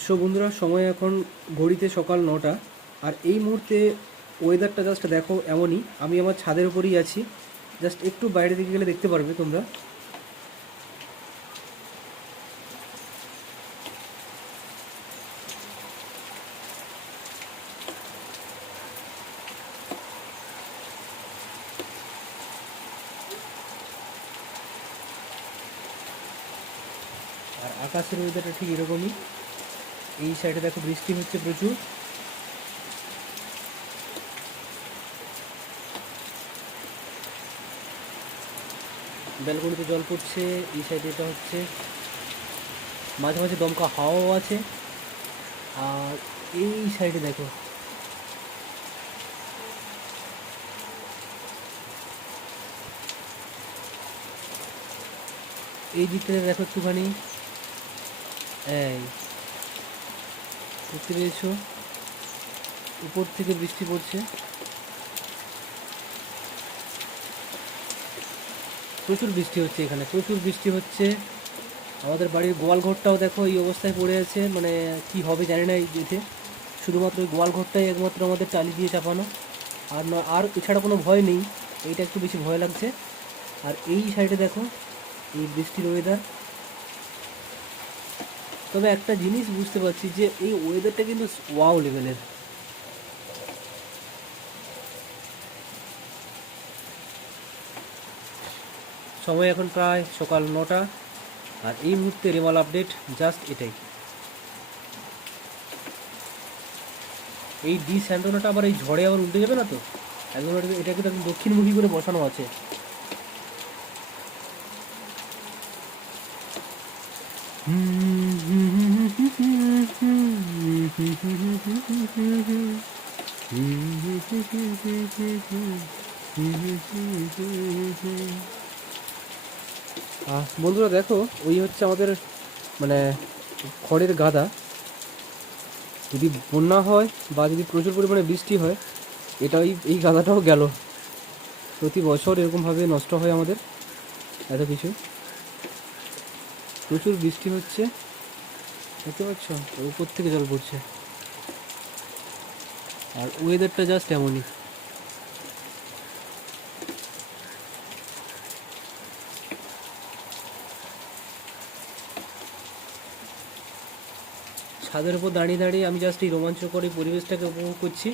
So বন্ধুরা, সময় এখন ঘড়িতে সকাল নটা। আর এই মুহূর্তে ওয়েদারটা জাস্ট দেখো এমনই। আমি আমার ছাদের উপরেই আছি। জাস্ট একটু বাইরে দিকে গেলে দেখতে পারবে তোমরা। আর আকাশের ওয়েদারটা ঠিক এরকমই। এই সাইডে দেখো বৃষ্টি হচ্ছে প্রচুর। ব্যালকনিতে জল পড়ছে, এই সাইডে এটা হচ্ছে। মাঝে মাঝে দমকা হাওয়াও আছে। আর এই সাইডে দেখো। এই দিকটাতে দেখো একটুখানি। এই দেখতে পেয়েছ। উপর থেকে বৃষ্টি পড়ছে। প্রচুর বৃষ্টি হচ্ছে এখানে, প্রচুর বৃষ্টি হচ্ছে। আমাদের বাড়ির গোয়াল ঘরটাও দেখো এই অবস্থায় পড়ে আছে মানে কি হবে জানি না এই যেতে শুধুমাত্র ওই গোয়াল ঘরটাই একমাত্র আমাদের টালি দিয়ে চাপানো। আর না, আর এছাড়া কোনো ভয় নেই, এইটা একটু বেশি ভয় লাগছে। আর এই সাইডে দেখো, এই বৃষ্টির ওয়েদার তবে একটা জিনিস বুঝতে পারছি যে এই ওয়েদারটা কিন্তু ওয়াও লেভেলের সময় এখন প্রায় সকাল নটা আর এই মুহূর্তে রেমাল আপডেট জাস্ট এটাই। এই ডি স্যান্টোনাটা আবার এই ঝড়ে আবার উল্টে যাবে না তো? একদম এটা- এটাকে তো দক্ষিণমুখী করে বসানো আছে। আহ, বন্ধুরা দেখো, ওই হচ্ছে আমাদের মানে খড়ের গাদা। যদি বন্যা হয় বা যদি প্রচুর পরিমাণে বৃষ্টি হয় এটা এই এই গাদাটাও গেল। প্রতি বছর এরকমভাবে নষ্ট হয় আমাদের, এত কিছু। প্রচুর বৃষ্টি হচ্ছে। দেখতে পাচ্ছ? উপর থেকে জল পড়ছে। আর ওয়েদারটা জাস্ট এমনই। ছাদের উপর দাঁড়িয়ে দাঁড়িয়ে আমি জাস্ট এই রোমাঞ্চকর এই পরিবেশটাকে উপভোগ করছি।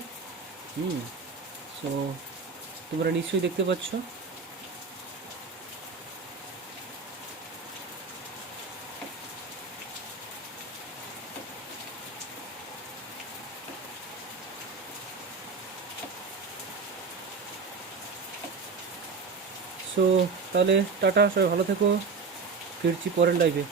হুম সো তোমরা নিশ্চয়ই দেখতে পাচ্ছ। সো তাহলে টাটা সবাই ভালো থেকো। ফিরছি পরের লাইভে